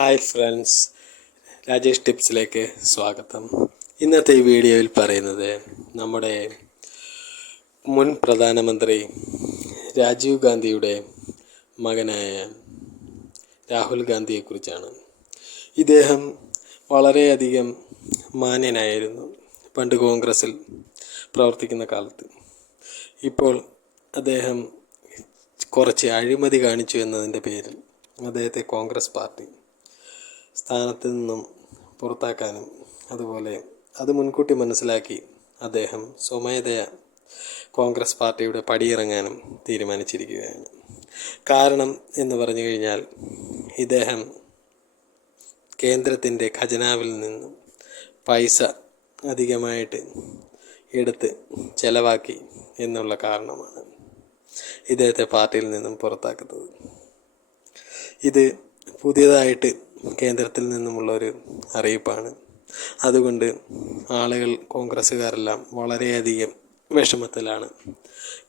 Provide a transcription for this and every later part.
Hi friends Rajesh ടിപ്സിലേക്ക് സ്വാഗതം. ഇന്നത്തെ ഈ വീഡിയോയിൽ പറയുന്നത് നമ്മുടെ മുൻ പ്രധാനമന്ത്രി രാജീവ് ഗാന്ധിയുടെ മകനായ രാഹുൽ ഗാന്ധിയെക്കുറിച്ചാണ്. ഇദ്ദേഹം വളരെയധികം മാന്യനായിരുന്നു പണ്ട് കോൺഗ്രസിൽ പ്രവർത്തിക്കുന്ന കാലത്ത്. ഇപ്പോൾ അദ്ദേഹം കുറച്ച് അഴിമതി കാണിച്ചു എന്നതിന്റെ പേരിൽ അദ്ദേഹത്തെ കോൺഗ്രസ് പാർട്ടി സ്ഥാനത്ത് നിന്നും പുറത്താക്കാനും അതുപോലെ അത് മുൻകൂട്ടി മനസ്സിലാക്കി അദ്ദേഹം സ്വമേധയ കോൺഗ്രസ് പാർട്ടിയുടെ പടിയിറങ്ങാനും തീരുമാനിച്ചിരിക്കുകയാണ്. കാരണം എന്ന് പറഞ്ഞു കഴിഞ്ഞാൽ ഇദ്ദേഹം കേന്ദ്രത്തിന്റെ ഖജനാവിൽ നിന്നും പൈസ അധികമായിട്ട് എടുത്ത് ചെലവാക്കി എന്നുള്ള കാരണമാണ് ഇദ്ദേഹത്തെ പാർട്ടിയിൽ നിന്നും പുറത്താക്കുന്നത്. ഇത് പുതിയതായിട്ട് കേന്ദ്രത്തിൽ നിന്നുമുള്ള ഒരു അറിയിപ്പാണ്. അതുകൊണ്ട് ആളുകൾ കോൺഗ്രസ്സുകാരെല്ലാം വളരെയധികം വിഷമത്തിലാണ്.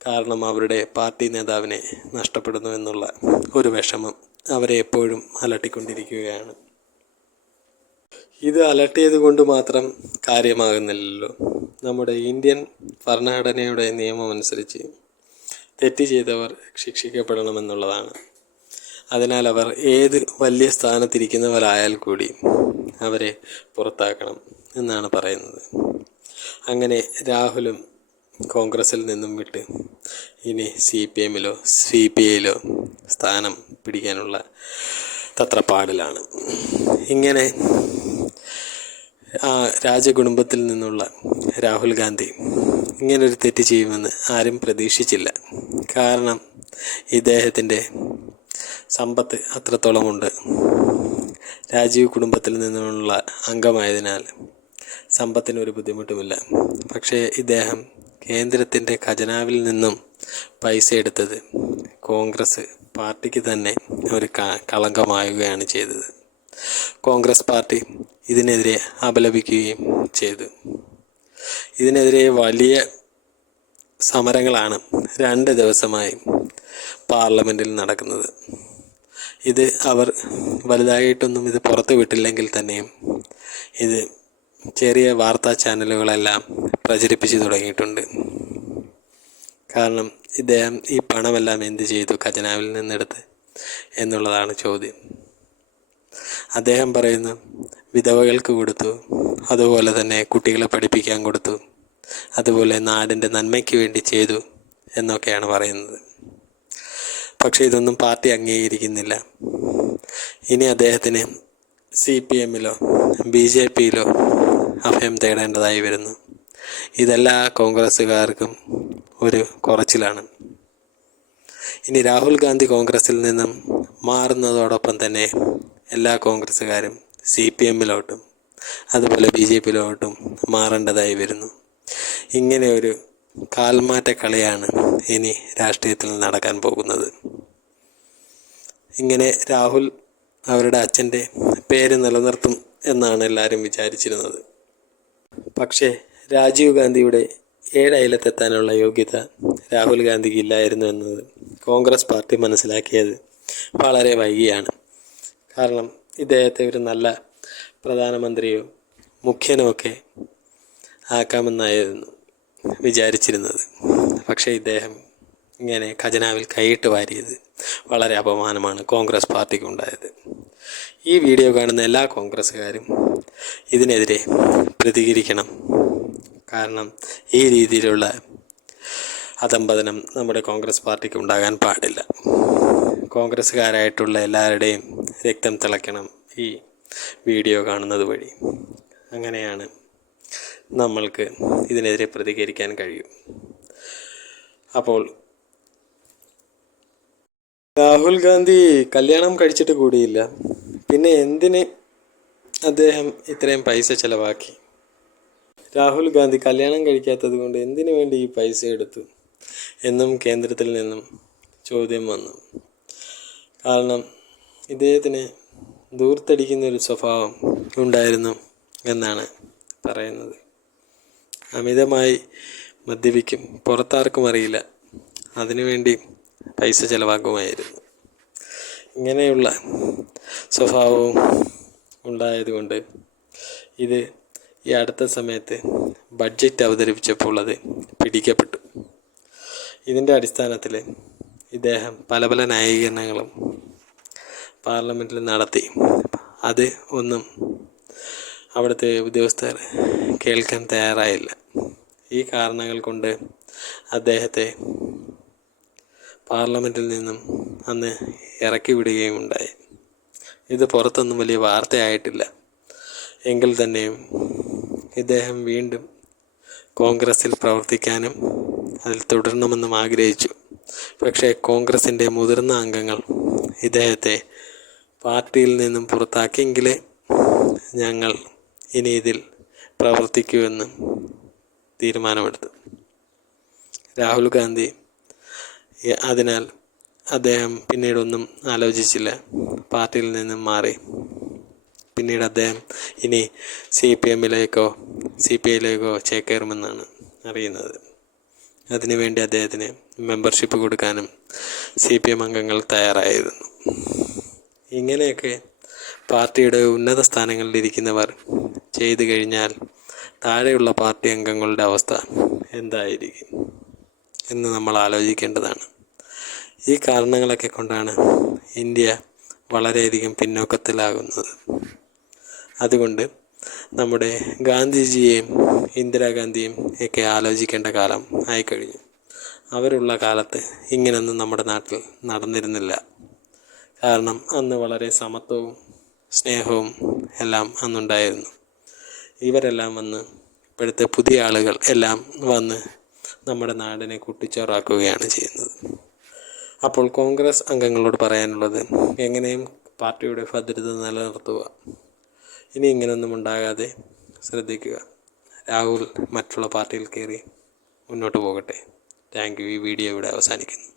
കാരണം അവരുടെ പാർട്ടി നേതാവിനെ നഷ്ടപ്പെടുന്നു എന്നുള്ള ഒരു വിഷമം അവരെ എപ്പോഴും അലട്ടിക്കൊണ്ടിരിക്കുകയാണ്. ഇത് അലട്ടിയത് കൊണ്ട് മാത്രം കാര്യമാകുന്നില്ലല്ലോ. നമ്മുടെ ഇന്ത്യൻ ഭരണഘടനയുടെ നിയമം അനുസരിച്ച് തെറ്റ് ചെയ്തവർ ശിക്ഷിക്കപ്പെടണമെന്നുള്ളതാണ്. അതിനാൽ അവർ ഏത് വലിയ സ്ഥാനത്തിരിക്കുന്നവരായാൽ കൂടി അവരെ പുറത്താക്കണം എന്നാണ് പറയുന്നത്. അങ്ങനെ രാഹുലും കോൺഗ്രസിൽ നിന്നും വിട്ട് ഇനി സി പി എമ്മിലോ സി പി ഐയിലോ സ്ഥാനം പിടിക്കാനുള്ള തത്രപ്പാടിലാണ്. ഇങ്ങനെ ആ രാജകുടുംബത്തിൽ നിന്നുള്ള രാഹുൽ ഗാന്ധി ഇങ്ങനൊരു തെറ്റ് ചെയ്യുമെന്ന് ആരും പ്രതീക്ഷിച്ചില്ല. കാരണം ഇദ്ദേഹത്തിന്റെ സമ്പത്ത് അത്രത്തോളമുണ്ട് രാജീവ് കുടുംബത്തിൽ നിന്നുള്ള അംഗമായതിനാൽ സമ്പത്തിന് ഒരു ബുദ്ധിമുട്ടുമില്ല. പക്ഷേ ഇദ്ദേഹം കേന്ദ്രത്തിന്റെ ഖജനാവിൽ നിന്നും പൈസ എടുത്തത് കോൺഗ്രസ് പാർട്ടിക്ക് തന്നെ ഒരു കളങ്കമാകുകയാണ് ചെയ്തത്. കോൺഗ്രസ് പാർട്ടി ഇതിനെതിരെ അപലപിക്കുകയും ചെയ്തു. ഇതിനെതിരെ വലിയ സമരങ്ങളാണ് രണ്ട് ദിവസമായി പാർലമെന്റിൽ നടക്കുന്നത്. ഇത് അവർ വലുതായിട്ടൊന്നും ഇത് പുറത്ത് വിട്ടില്ലെങ്കിൽ തന്നെയും ഇത് ചെറിയ വാർത്താ ചാനലുകളെല്ലാം പ്രചരിപ്പിച്ചു തുടങ്ങിയിട്ടുണ്ട്. കാരണം ഇദ്ദേഹം ഈ പണമെല്ലാം എന്ത് ചെയ്തു? ഖജനാവിൽ നിന്നെടുത്ത് എന്നുള്ളതാണ് ചോദ്യം. അദ്ദേഹം പറയുന്നു വിധവകൾക്ക് കൊടുത്തു അതുപോലെ തന്നെ കുട്ടികളെ പഠിപ്പിക്കാൻ കൊടുത്തു അതുപോലെ നാടിന്റെ നന്മയ്ക്ക് വേണ്ടി ചെയ്തു എന്നൊക്കെയാണ് പറയുന്നത്. പക്ഷേ ഇതൊന്നും പാർട്ടി അംഗീകരിക്കുന്നില്ല. ഇനി അദ്ദേഹത്തിന് സി പി എമ്മിലോ ബി ജെ പിയിലോ അഭയം തേടേണ്ടതായി വരുന്നു. ഇതെല്ലാ കോൺഗ്രസ്സുകാർക്കും ഒരു കുറച്ചിലാണ്. ഇനി രാഹുൽ ഗാന്ധി കോൺഗ്രസിൽ നിന്നും മാറുന്നതോടൊപ്പം തന്നെ എല്ലാ കോൺഗ്രസ്സുകാരും സി പി എമ്മിലോട്ടും അതുപോലെ ബി ജെ പിയിലോട്ടും മാറേണ്ടതായി വരുന്നു. ഇങ്ങനെ ഒരു കാൽമാറ്റ കളിയാണ് ഇനി രാഷ്ട്രീയത്തിൽ നടക്കാൻ പോകുന്നത്. ഇങ്ങനെ രാഹുൽ അവരുടെ അച്ഛന്റെ പേര് നിലനിർത്തും എന്നാണ് എല്ലാവരും വിചാരിച്ചിരുന്നത്. പക്ഷേ രാജീവ് ഗാന്ധിയുടെ ഏഴയലത്തെത്താനുള്ള യോഗ്യത രാഹുൽ ഗാന്ധിക്ക് ഇല്ലായിരുന്നു എന്നത് കോൺഗ്രസ് പാർട്ടി മനസ്സിലാക്കിയത് വളരെ വൈകിയാണ്. കാരണം ഇദ്ദേഹത്തെ ഒരു നല്ല പ്രധാനമന്ത്രിയോ മുഖ്യനോ ഒക്കെ ആക്കാമെന്നായിരുന്നു വിചാരിച്ചിരുന്നത്. പക്ഷേ ഇദ്ദേഹം ഇങ്ങനെ ഖജനാവിൽ കൈയിട്ട് വാരിയത് വളരെ അപമാനമാണ് കോൺഗ്രസ് പാർട്ടിക്ക് ഉണ്ടായത് ഈ വീഡിയോ കാണുന്ന എല്ലാ കോൺഗ്രസ്സുകാരും ഇതിനെതിരെ പ്രതികരിക്കണം. കാരണം ഈ രീതിയിലുള്ള അധംപതനം നമ്മുടെ കോൺഗ്രസ് പാർട്ടിക്ക് ഉണ്ടാകാൻ പാടില്ല. കോൺഗ്രസ്സുകാരായിട്ടുള്ള എല്ലാവരുടെയും രക്തം തിളയ്ക്കണം ഈ വീഡിയോ കാണുന്നത് വഴി. അങ്ങനെയാണ് നമ്മൾക്ക് ഇതിനെതിരെ പ്രതികരിക്കാൻ കഴിയും. അപ്പോൾ രാഹുൽ ഗാന്ധി കല്യാണം കഴിച്ചിട്ട് കൂടിയില്ല. പിന്നെ എന്തിന് അദ്ദേഹം ഇത്രയും പൈസ ചിലവാക്കി? രാഹുൽ ഗാന്ധി കല്യാണം കഴിക്കാത്തത് കൊണ്ട് എന്തിനു വേണ്ടി ഈ പൈസ എടുത്തു? എന്നും കേന്ദ്രത്തിൽ നിന്നും ചോദ്യം വന്നു. കാരണം ഇദ്ദേഹത്തിന് ദൂർത്തടിക്കുന്ന ഒരു സ്വഭാവം ഉണ്ടായിരുന്നു എന്നാണ് പറയുന്നത്. അമിതമായി മദ്യപിക്കും. പുറത്താർക്കും അറിയില്ല. അതിനുവേണ്ടി പൈസ ചിലവാക്കുമായിരുന്നു. ഇങ്ങനെയുള്ള സ്വഭാവവും ഉണ്ടായതുകൊണ്ട് ഇത് ഈ അടുത്ത സമയത്ത് ബഡ്ജറ്റ് അവതരിപ്പിച്ചപ്പോൾ അത് പിടിക്കപ്പെട്ടു. ഇതിന്റെ അടിസ്ഥാനത്തിൽ ഇദ്ദേഹം പല പല ന്യായീകരണങ്ങളും പാർലമെന്റിൽ നടത്തി. അത് ഒന്നും അവിടുത്തെ ഉദ്യോഗസ്ഥർ കേൾക്കാൻ തയ്യാറായില്ല. ഈ കാരണങ്ങൾ കൊണ്ട് അദ്ദേഹത്തെ പാർലമെന്റിൽ നിന്നും അന്ന് ഇറക്കി വിടുകയും ഉണ്ടായി. ഇത് പുറത്തൊന്നും വലിയ വാർത്തയായിട്ടില്ല. എങ്കിൽ തന്നെയും ഇദ്ദേഹം വീണ്ടും കോൺഗ്രസ്സിൽ പ്രവർത്തിക്കാനും അതിൽ തുടരണമെന്നും ആഗ്രഹിച്ചു. പക്ഷേ കോൺഗ്രസിന്റെ മുതിർന്ന അംഗങ്ങൾ ഇദ്ദേഹത്തെ പാർട്ടിയിൽ നിന്നും പുറത്താക്കിയെങ്കിലേ ഞങ്ങൾ ഇനി ഇതിൽ പ്രവർത്തിക്കുമെന്നും തീരുമാനമെടുത്തു. രാഹുൽ ഗാന്ധി അതിനാൽ അദ്ദേഹം പിന്നീടൊന്നും ആലോചിച്ചില്ല. പാർട്ടിയിൽ നിന്നും മാറി. പിന്നീട് അദ്ദേഹം ഇനി സി പി എമ്മിലേക്കോ സി പി ഐയിലേക്കോ ചേക്കേറുമെന്നാണ് അറിയുന്നത്. അതിനുവേണ്ടി അദ്ദേഹത്തിന് മെമ്പർഷിപ്പ് കൊടുക്കാനും സി പി എം അംഗങ്ങൾ തയ്യാറായിരുന്നു. ഇങ്ങനെയൊക്കെ പാർട്ടിയുടെ ഉന്നത സ്ഥാനങ്ങളിലിരിക്കുന്നവർ ചെയ്തു കഴിഞ്ഞാൽ താഴെയുള്ള പാർട്ടി അംഗങ്ങളുടെ അവസ്ഥ എന്തായിരിക്കും? എന്ന് നമ്മൾ ആലോചിക്കേണ്ടതാണ്. ഈ കാരണങ്ങളൊക്കെ കൊണ്ടാണ് ഇന്ത്യ വളരെയധികം പിന്നോക്കത്തിലാകുന്നത്. അതുകൊണ്ട് നമ്മുടെ ഗാന്ധിജിയെയും ഇന്ദിരാഗാന്ധിയും ഒക്കെ ആലോചിക്കേണ്ട കാലം ആയിക്കഴിഞ്ഞു. അവരുള്ള കാലത്ത് ഇങ്ങനൊന്നും നമ്മുടെ നാട്ടിൽ നടന്നിരുന്നില്ല. കാരണം അന്ന് വളരെ സമത്വവും സ്നേഹവും എല്ലാം അന്നുണ്ടായിരുന്നു. ഇവരെല്ലാം വന്ന് ഇപ്പോഴത്തെ പുതിയ ആളുകൾ എല്ലാം വന്ന് നമ്മുടെ നാടിനെ കുട്ടിച്ചോറാക്കുകയാണ് ചെയ്യുന്നത്. അപ്പോൾ കോൺഗ്രസ് അംഗങ്ങളോട് പറയാനുള്ളത് എങ്ങനെയും പാർട്ടിയുടെ ഭദ്രത നിലനിർത്തുക. ഇനി ഇങ്ങനെയൊന്നും ഉണ്ടാകാതെ ശ്രദ്ധിക്കുക. രാഹുൽ മറ്റുള്ള പാർട്ടിയിൽ കയറി മുന്നോട്ട് പോകട്ടെ. താങ്ക് യു ഈ വീഡിയോ ഇവിടെ അവസാനിക്കുന്നു.